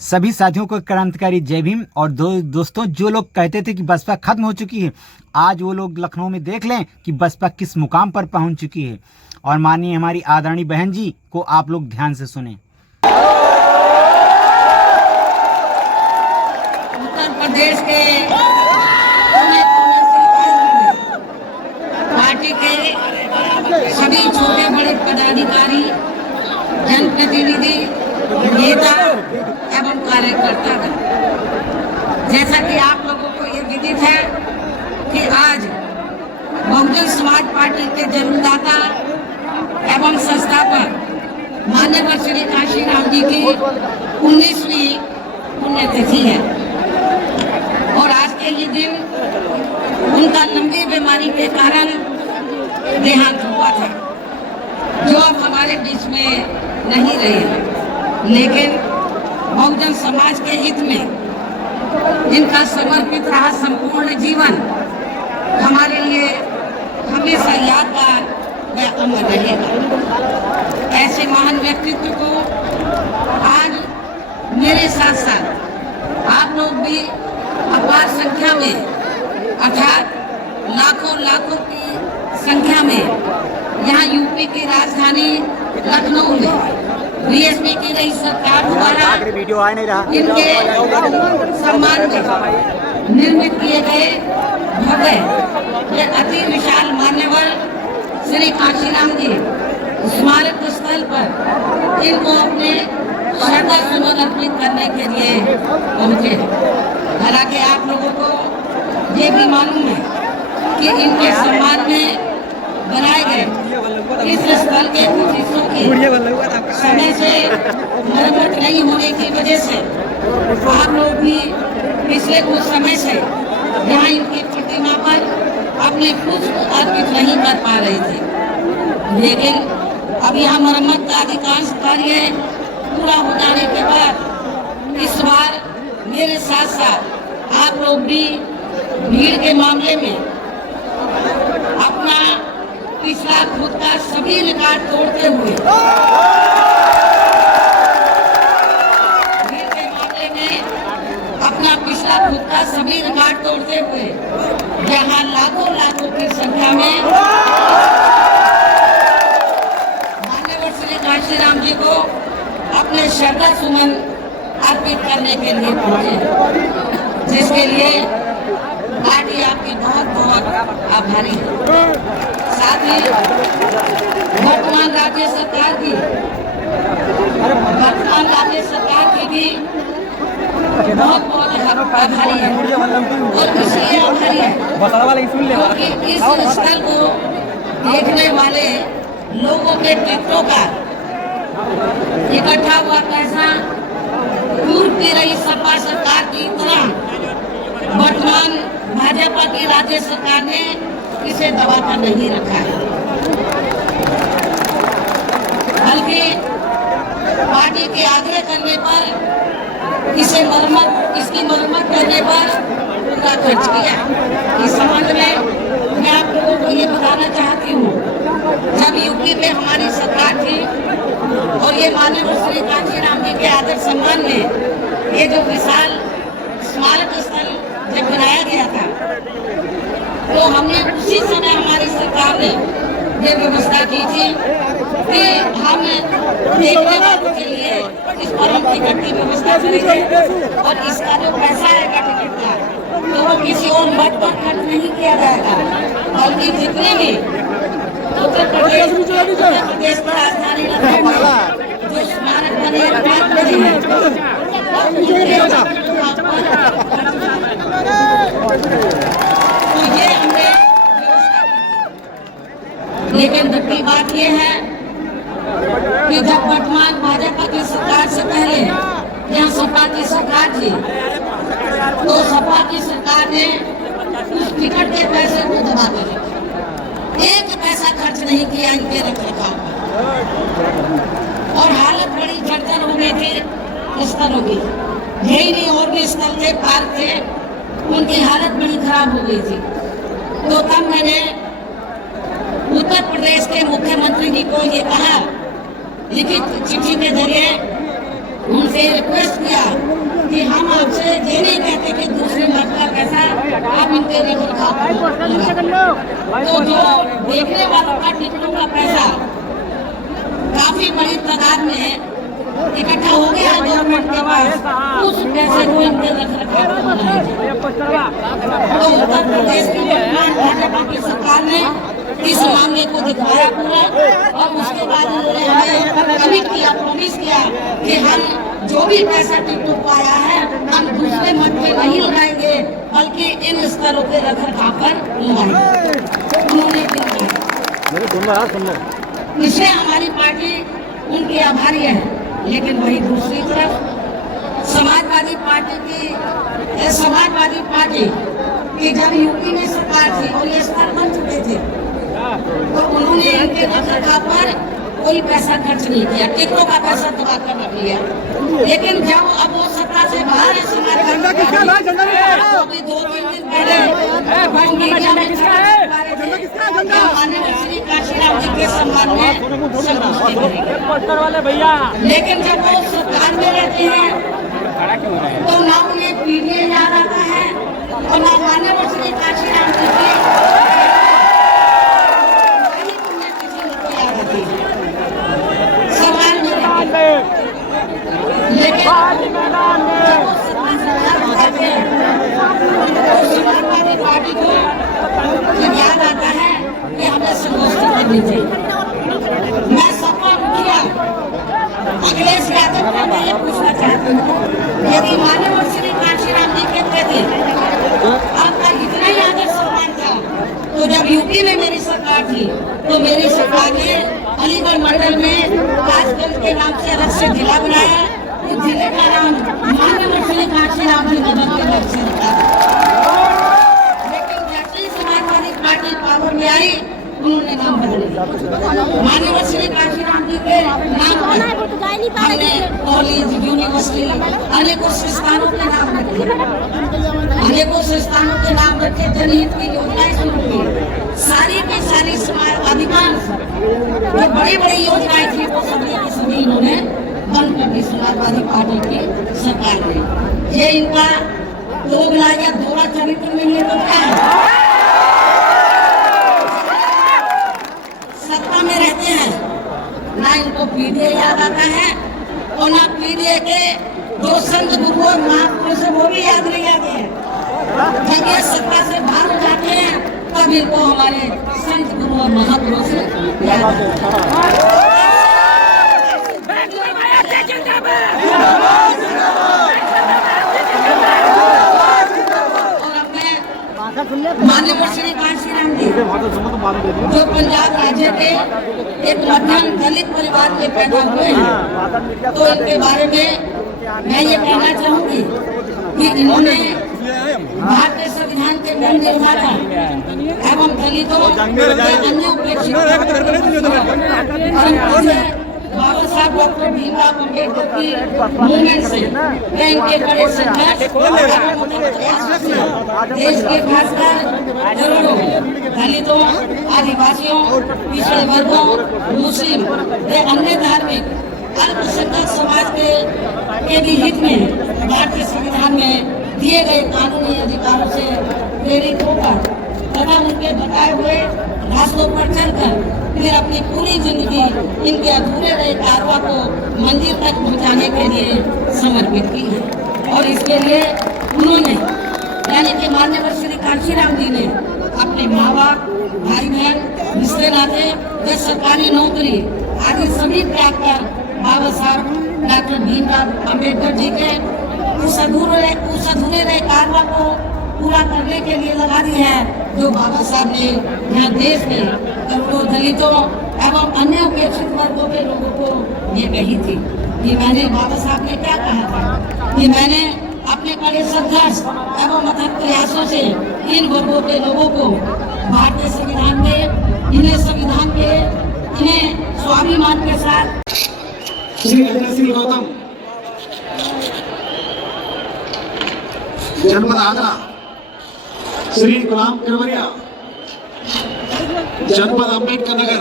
सभी साथियों को क्रांतिकारी जय भीम। और दोस्तों, जो लोग कहते थे कि बसपा खत्म हो चुकी है, आज वो लोग लखनऊ में देख लें कि बसपा किस मुकाम पर पहुंच चुकी है। और माननीय हमारी आदरणीय बहन जी को आप लोग ध्यान से सुने। उत्तर प्रदेश के कोने कोने से पार्टी के सभी छोटे बड़े पदाधिकारी, जनप्रतिनिधि, नेता एवं कार्यकर्ता, जैसा कि आप लोगों को ये विदित है कि आज बहुजन समाज पार्टी के जन्मदाता एवं संस्थापक माननीय श्री काशीराम जी की 19वीं पुण्यतिथि है। और आज के ये दिन उनका लंबी बीमारी के कारण देहांत हुआ था, जो अब हमारे बीच में नहीं रहे हैं। लेकिन बहुजन समाज के हित में जिनका समर्पित रहा संपूर्ण जीवन हमारे लिए हमेशा यादगार व अमर रहेगा। ऐसे महान व्यक्तित्व को आज मेरे साथ साथ आप लोग भी अपार संख्या में, अर्थात लाखों लाखों की संख्या में यहाँ यूपी की राजधानी लखनऊ में बीएसपी की नई सरकार द्वारा इनके सम्मान में निर्मित किए गए भव्य ये अति विशाल मान्यवर श्री काशीराम जी स्मारक स्थल पर इनको अपने श्रद्धा सुमन अर्पित करने के लिए पहुंचे। हालांकि आप लोगों को ये भी मालूम है कि इनके सम्मान में बनाए गए इस स्थल के कुछ हिस्सों की समय से मरम्मत नहीं होने की वजह से आप लोग भी पिछले कुछ समय से यहाँ इनकी प्रतिमा पर अपने पुष्प अर्पित नहीं कर पा रहे थे। लेकिन अब यहाँ मरम्मत का अधिकांश कार्य पूरा हो जाने के बाद इस बार मेरे साथ साथ आप लोग भी भीड़ के मामले में अपना पिछला खुद का सभी रिकॉर्ड तोड़ते हुए भीड़ के मामले में अपना पिछला खुद का सभी रिकॉर्ड तोड़ते हुए यहाँ लाखों लाखों की संख्या में माननीय श्री काशीराम जी को अपने श्रद्धा सुमन अर्पित करने के लिए पहुंचे, जिसके लिए पार्टी आपकी बहुत बहुत आभारी है। साथ ही वर्तमान राज्य सरकार की भी बहुत बहुत आभारी है। और इसलिए आभारी है क्योंकि इस स्थल को देखने वाले लोगों के टिकटों का इकट्ठा हुआ पैसा पूर्व की रही सपा सरकार की तरह वर्तमान भाजपा की राज्य सरकार ने इसे दबा कर नहीं रखा है, बल्कि पार्टी के आग्रह करने पर इसकी मरम्मत करने पर पूरा खर्च किया। इस संबंध में मैं आप लोगों को ये बताना चाहती हूँ, जब यूपी में हमारी सरकार थी और ये माननीय श्री काशीराम जी के आदर सम्मान में ये जो विशाल स्मारक स्थल जब बनाया गया था, तो हमने उसी समय हमारी सरकार ने ये व्यवस्था की थी कि हम देखने वालों के लिए इस परम टिकट की व्यवस्था करेंगे और इसका जो पैसा है टिकट का, तो वो किसी और मत पर खर्च नहीं किया जाएगा, बल्कि जितने भी उत्तर प्रदेश की राजधानी लखनऊ में जो स्मारक बने लेकिन दुखी बात यह है कि जब वर्तमान भाजपा की सरकार से पहले यहाँ सपा की सरकार थी, तो सपा की सरकार ने उस टिकट के पैसे को दबा कर रखा, एक पैसा खर्च नहीं किया इनके रखरखाव और हालत बड़ी जर्जर हो गई थी स्थलों की। यही नहीं और भी स्थल थे, पार्क थे, उनकी हालत बड़ी खराब हो गई थी। तो तब मैंने उत्तर प्रदेश के मुख्यमंत्री जी को ये कहा लिखित चिट्ठी के जरिए उनसे रिक्वेस्ट किया कि हम आपसे ये नहीं कहते कि दूसरे मत का पैसा आप इनके तो जो देखने वालों का टिकटों का पैसा काफी बड़ी तादाद में इकट्ठा हो गया गवर्नमेंट के पास, उस पैसे को इनके रख तो उत्तर प्रदेश की भाजपा की सरकार ने इस मामले को दिखाया पूरा, और उसके बाद उन्होंने हमें कमिट किया, प्रॉमिस किया कि हम जो भी पैसा टिकटों को आया है हम दूसरे मत पे नहीं लगाएंगे, बल्कि इन स्तरों के रख रखाव पर लगाएंगे। उन्होंने इसलिए हमारी पार्टी उनकी आभारी है। लेकिन वही दूसरी तरफ समाजवादी पार्टी की जब यूपी में सरकार थी और ये स्तर बन चुके थे, तो उन्होंने इनके रखरखाव पर कोई पैसा खर्च नहीं किया, टिकटों का पैसा दबा कर रख लिया। लेकिन जब अब वो सत्ता से बाहर है समाजवादी पार्टी, 2-3 दिन पहले माननीय श्री काशीराम जी के सम्मान में संगोष्ठी करेंगे। लेकिन जब वो सरकार में रहते हैं तो ना उन्हें पीडीए याद आता है और ना माननीय श्री काशीराम जी की याद आती है। सरकार में रहते लेकिन जब वो सत्ता से बाहर हो जाते हैं तो समाजवादी पार्टी को याद आता है कि हमें संगोष्ठी करनी चाहिए। मैं सपा मुखिया अखिलेश यादव को मैं ये पूछना चाहती हूँ, यदि माननीय श्री काशीराम जी के प्रति आपका इतना ही आदर सम्मान था, तो जब यूपी में मेरी सरकार थी तो मेरी सरकार ने अलीगढ़ मंडल में कासगंज के नाम से अलग से जिला बनाया, उस जिले का नाम माननीय श्री काशीराम जी नगर के नाम से रखा। पार्टी पावर में आई, उन्होंने नाम बदल दिया। माननीय श्री काशीराम जी के नाम पर हमने कॉलेज, यूनिवर्सिटी, अनेकों संस्थानों के नाम रखे, अनेकों संस्थानों के नाम रखे, जनहित की योजनाएं शुरू की। सारी की सारी अधिकांश जो बड़ी बड़ी योजनाएं थी वो सभी इन्होंने बंद कर दी समाजवादी पार्टी की सरकार ने। ये इनका दोगला या दोहरा चरित्र नहीं है तो क्या है? सत्ता में रहते हैं, ना इनको पीडीए याद आता है और ना पीडीए के जो संत गुरु और महापुरुष है वो भी याद नहीं आते हैं। जब ये सत्ता से बाहर हो जाते हैं तब इनको हमारे संत गुरु और महापुरुष याद आते हैं। माननीय श्री काशीराम जी जो पंजाब राज्य के एक मध्यम दलित परिवार में पैदा हुए हैं, तो इनके बारे में मैं ये कहना चाहूंगी कि इन्होंने भारतीय संविधान के मूल निर्माता एवं दलितों अन्य उपेक्षित बाबा साहब डॉक्टर भीमराव अम्बेडकर की मूवमेंट से मैं इनके बड़े संघर्ष देश के खासकर करोड़ों दलितों, आदिवासियों, पिछड़े वर्गों, मुस्लिम व अन्य धार्मिक अल्पसंख्यक समाज के भी हित में भारतीय संविधान में दिए गए कानूनी अधिकारों से प्रेरित होकर तथा उनके बताए हुए रास्तों पर चलकर फिर अपनी पूरी जिंदगी इनके अधूरे रहे कारवा को मंजिल तक पहुंचाने के लिए समर्पित की है। और इसके लिए उन्होंने यानी कि माननीय श्री काशीराम जी ने अपने माँ बाप, भाई बहन, रिश्ते नाते व सरकारी नौकरी आदि सभी त्याग कर बाबा साहब डॉक्टर भीमराव अम्बेडकर जी के उस अधूरे रहे कारवा को पूरा करने के लिए लगा दी है, जो बाबा साहब ने यहाँ देश में करोड़ों दलितों एवं अन्य उपेक्षित वर्गों के लोगों को ये कही थी कि मैंने बाबा साहब ने क्या कहा था कि मैंने अपने कड़े संघर्ष एवं अथक प्रयासों से इन वर्गों के लोगों को भारतीय संविधान में इन्हें स्वाभिमान के साथ श्री गौतम जनपद आगरा, श्री गुलाम किरवरिया जनपद अम्बेडकर नगर,